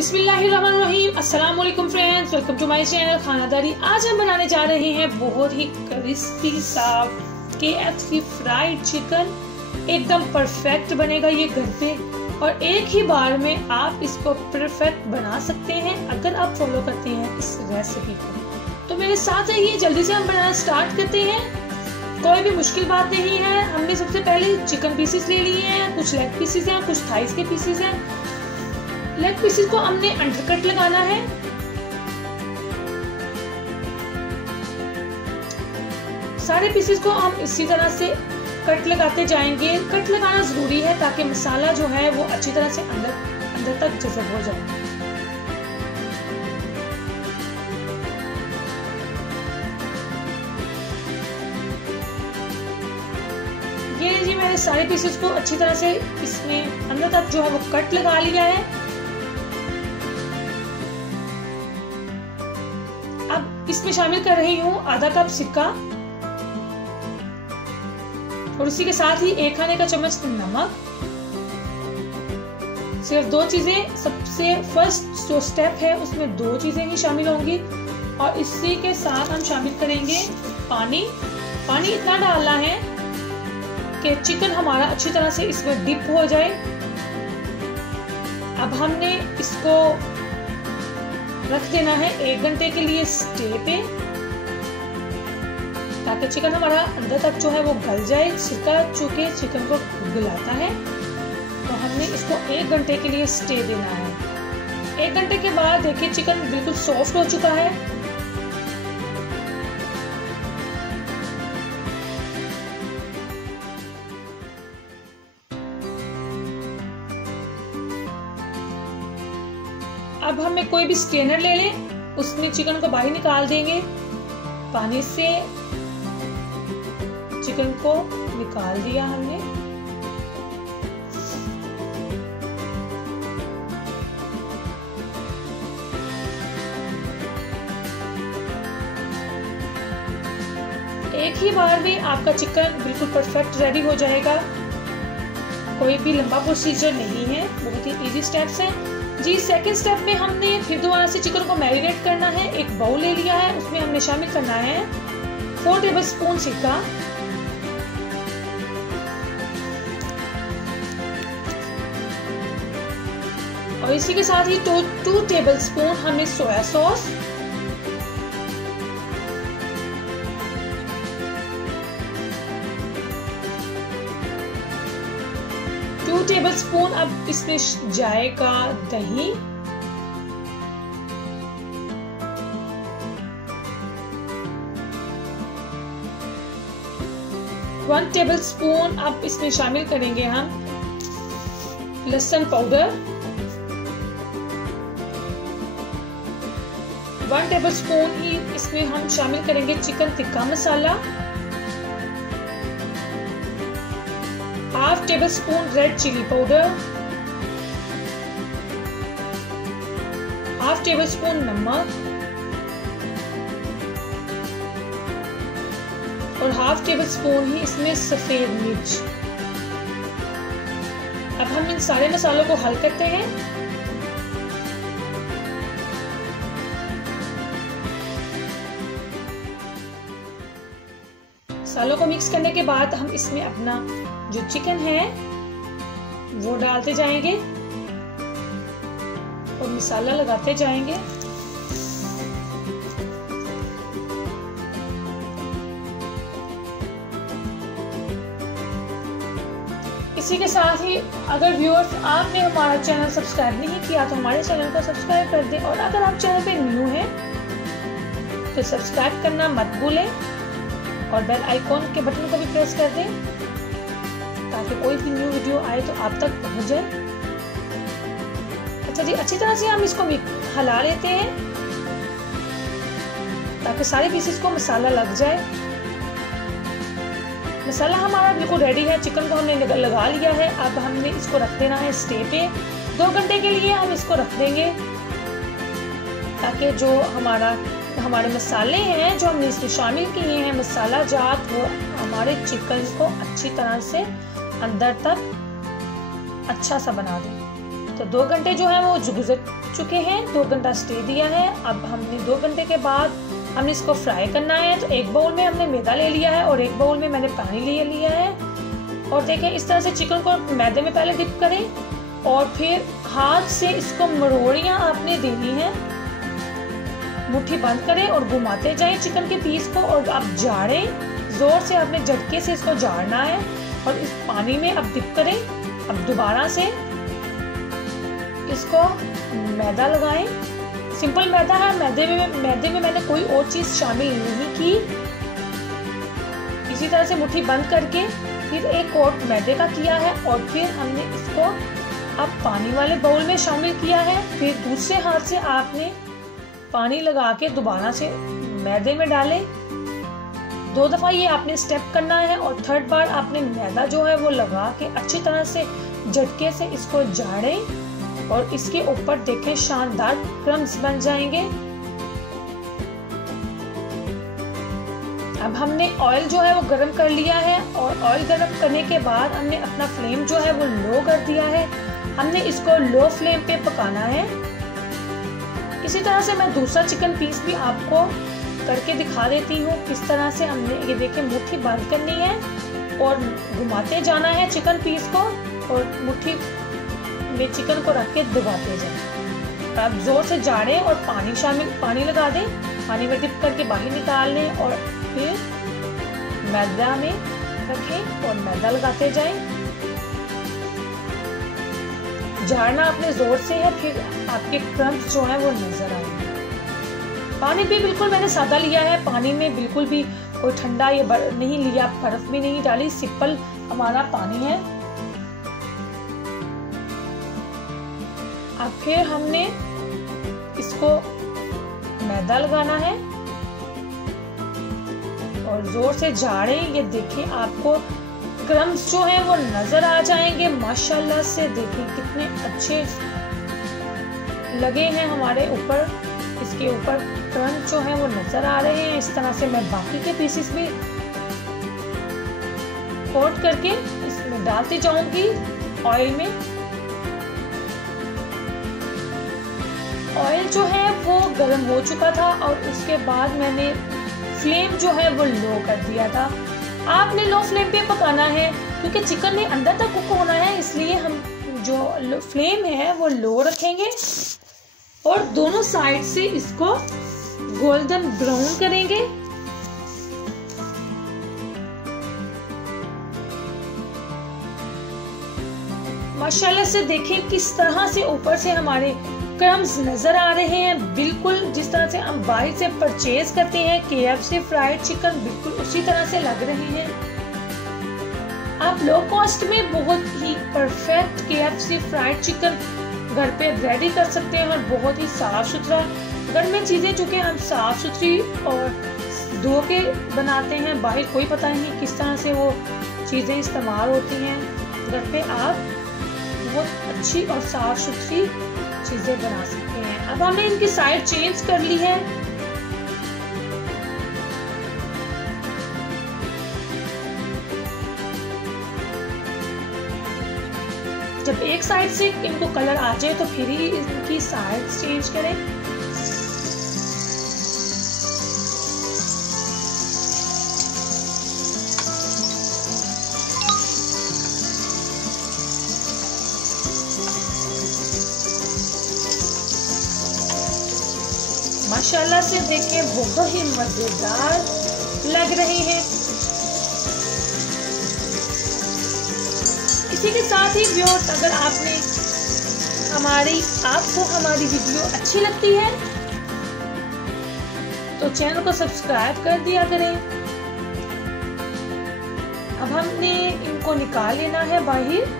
बिस्मिल्लाहिर्रहमानिर्रहीम। अस्सलाम वालेकुम friends, welcome to my channel Khanadari. आज हम बनाने जा रहे हैं बहुत ही क्रिस्पी सा KFC फ्राइड चिकन। एकदम परफेक्ट बनेगा ये घर पे और एक ही बार में आप इसको परफेक्ट बना सकते हैं अगर आप फॉलो करते हैं इस रेसिपी को। तो मेरे साथ रहिए, जल्दी से हम बनाना स्टार्ट करते हैं। कोई भी मुश्किल बात नहीं है। हमने सबसे पहले चिकन पीसेस ले लिए हैं, कुछ लेग पीसेस हैं, कुछ थाइस के पीसेस हैं। लेग पीसेस को हमने अंडरकट लगाना है। सारे पीसेस को हम इसी तरह से कट लगाते जाएंगे। कट लगाना जरूरी है ताकि मसाला जो है वो अच्छी तरह से अंदर तक जज़ब हो जाए। ये जी मैंने सारे पीसेस को अच्छी तरह से इसमें अंदर तक जो है वो कट लगा लिया है। अब इसमें शामिल कर रही हूँ आधा कप सिरका और उसी के साथ ही 1 खाने का चम्मच नमक। सिर्फ 2 चीजें, सबसे फर्स्ट जो स्टेप है उसमें 2 चीजें ही शामिल होंगी और इसी के साथ हम शामिल करेंगे पानी। पानी इतना डालना है कि चिकन हमारा अच्छी तरह से इसमें डिप हो जाए। अब हमने इसको रख देना है 1 घंटे के लिए स्टे पे, ताकि चिकन हमारा अंदर तक जो है वो गल जाए। सिरका चूंकि चिकन को गलाता है तो हमने इसको 1 घंटे के लिए स्टे देना है। 1 घंटे के बाद देखिए चिकन बिल्कुल सॉफ्ट हो चुका है। अब हमें कोई भी स्ट्रेनर ले लें, उसमें चिकन को बाहर निकाल देंगे। पानी से चिकन को निकाल दिया हमने। एक ही बार में आपका चिकन बिल्कुल परफेक्ट रेडी हो जाएगा। कोई भी लंबा प्रोसीजर नहीं है, बहुत ही इजी स्टेप्स हैं जी। सेकंड स्टेप में हमने फिर दोबारा से चिकन को मैरिनेट करना है। एक बाउल ले लिया है, उसमें हमने शामिल करना है 4 टेबलस्पून सिरका, और इसी के साथ ही 2 टेबलस्पून हमें सोया सॉस, 2 टेबलस्पून अब इसमें जाएगा दही, 1 टेबलस्पून अब इसमें शामिल करेंगे हम लहसुन पाउडर, 1 टेबलस्पून ही इसमें हम शामिल करेंगे chicken tikka masala, 1/2 tablespoon red chilli powder, 1/2 tablespoon नमक और 1/2 टेबलस्पून ही इसमें सफेद मिर्च। अब हम इन सारे मसालों को हल करते हैं। मसालों को मिक्स करने के बाद हम इसमें अपना जो चिकन है वो डालते जाएंगे और मसाला लगाते जाएंगे। इसी के साथ ही अगर व्यूअर्स आपने हमारा चैनल सब्सक्राइब नहीं किया तो हमारे चैनल को सब्सक्राइब कर दें, और अगर आप चैनल पे न्यू हैं तो सब्सक्राइब करना मत भूलें और बेल आइकॉन के बटन को भी प्रेस कर दें ताकि कोई भी न्यू वीडियो आए तो आप तक पहुंच जाए। अच्छा जी, अच्छी तरह से हम इसको हिला लेते हैं ताकि सारे पीसेस को मसाला लग जाए। मसाला हमारा बिल्कुल रेडी है, चिकन को हमने लगा लिया है। अब हमने इसको रख देना है स्टे पे। 2 घंटे के लिए हम इसको रख देंगे ताकि जो हमारे मसाले हैं जो हमने इसमें शामिल किए हैं मसाला जात, वो हमारे चिकन को अच्छी तरह से अंदर तक अच्छा सा बना दें। तो 2 घंटे जो है वो गुजर चुके हैं, 2 घंटा स्टे दिया है। अब हमने 2 घंटे के बाद हमने इसको फ्राई करना है। तो एक बाउल में हमने मैदा ले लिया है और एक बाउल में मैंने पानी ले लिया है। और देखें इस तरह से चिकन को मैदे में पहले डिप करें और फिर हाथ से इसको मरोड़ियां आपने देनी है, मुट्ठी बंद करें और घुमाते जाएं चिकन के पीस को। और अब झाड़ें, जोर से आपने झटके से इसको झाड़ना है और इस पानी में अब डिप करें। अब दोबारा से इसको मैदा लगाएं, सिंपल मैदा है, मैदे में मैंने कोई और चीज शामिल नहीं की। इसी तरह से मुट्ठी बंद करके फिर एक कोट मैदे का किया है और फिर हमने इसको अब पानी वाले बाउल में शामिल किया है। फिर दूसरे हाथ से आपने पानी लगा के दोबारा से मैदे में डालें। 2 दफा ये आपने स्टेप करना है और थर्ड बार आपने मैदा जो है वो लगा के अच्छी तरह से झटके से इसको झाड़ें और इसके ऊपर देखें शानदार क्रम्स बन जाएंगे। अब हमने ऑयल जो है वो गरम कर लिया है और ऑयल गरम करने के बाद हमने अपना फ्लेम जो है वो लो कर दिया है। हमने इसको लो फ्लेम पे पकाना है। इसी तरह से मैं दूसरा चिकन पीस भी आपको करके दिखा देती हूँ किस तरह से हमने, ये देखिए मुट्ठी बंद करनी है और घुमाते जाना है चिकन पीस को और मुट्ठी में चिकन को रख के दबाते जाएं। अब जोर से झाड़ें और पानी लगा दें, पानी में डिप करके बाहर निकाल लें और फिर मैदा में रखें और मैदा लगाते जाएं। झाड़ना अपने जोर से है, फिर आपके क्रम्स जो है वो नजर आएंगे। पानी भी बिल्कुल मैंने सादा लिया है, पानी में बिल्कुल भी कोई ठंडा या नहीं लिया, बर्फ भी नहीं डाली, सिंपल हमारा पानी है। अब फिर हमने इसको मैदा लगाना है और जोर से झाड़ें। ये देखें आपको क्रम्स जो हैं वो नजर आ जाएंगे माशाल्लाह से। देखें कितने अच्छे लगे हैं हमारे ऊपर, इसके ऊपर क्रम्स जो हैं वो नजर आ रहे हैं। इस तरह से मैं बाकी के पीसेस भी कोट करके इसमें डालती जाऊंगी ऑयल में। ऑयल जो है वो गर्म हो चुका था और उसके बाद मैंने फ्लेम जो है वो लो कर दिया था। आपने लो फ्लेम पे पकाना है क्योंकि चिकन ने अंदर तक कुक होना है, इसलिए हम जो फ्लेम है वो लो रखेंगे और दोनों साइड से इसको गोल्डन ब्राउन करेंगे। माशाल्लाह से देखें किस तरह से ऊपर से हमारे क्रम्स नजर आ रहे हैं, बिल्कुल जिस तरह से हम बाहर से परचेज करते हैं KFC फ्राइड चिकन, बिल्कुल उसी तरह से लग रहे हैं। आप लो कॉस्ट में बहुत ही परफेक्ट KFC फ्राइड चिकन घर पे रेडी कर सकते हैं और बहुत ही साफ सुथरा। घर में चीजें चूंकि हम साफ सुथरी और धो के बनाते हैं, बाहर कोई पता नहीं किस तरह से वो चीजें इस्तेमाल होती हैं। घर पे आप बहुत अच्छी और साफ सुथरी चीजें बना सकते हैं। अब हमने इनकी साइड चेंज कर ली है। जब एक साइड से इनको कलर आ जाए तो फिर ही इनकी साइड चेंज करें। माशाल्लाह से देखें बहुत ही मजेदार लग रही है। इसी के साथ ही व्यूअर्स, अगर आपको हमारी वीडियो अच्छी लगती है तो चैनल को सब्सक्राइब कर दिया करें। अब हमने इनको निकाल लेना है बाहर।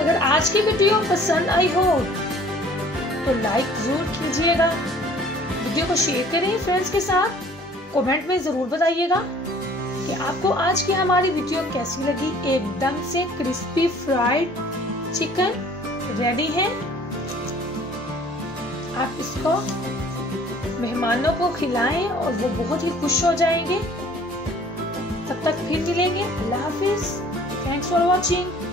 अगर आज की वीडियो पसंद आई हो तो लाइक जरूर कीजिएगा, वीडियो को शेयर करें फ्रेंड्स के साथ, कमेंट में जरूर बताइएगा कि आपको आज की हमारी वीडियो कैसी लगी। एकदम से क्रिस्पी फ्राइड चिकन रेडी है। आप इसको मेहमानों को खिलाएं और वो बहुत ही खुश हो जाएंगे। तब तक फिर मिलेंगे। अल्लाह हाफिज। Thanks for watching.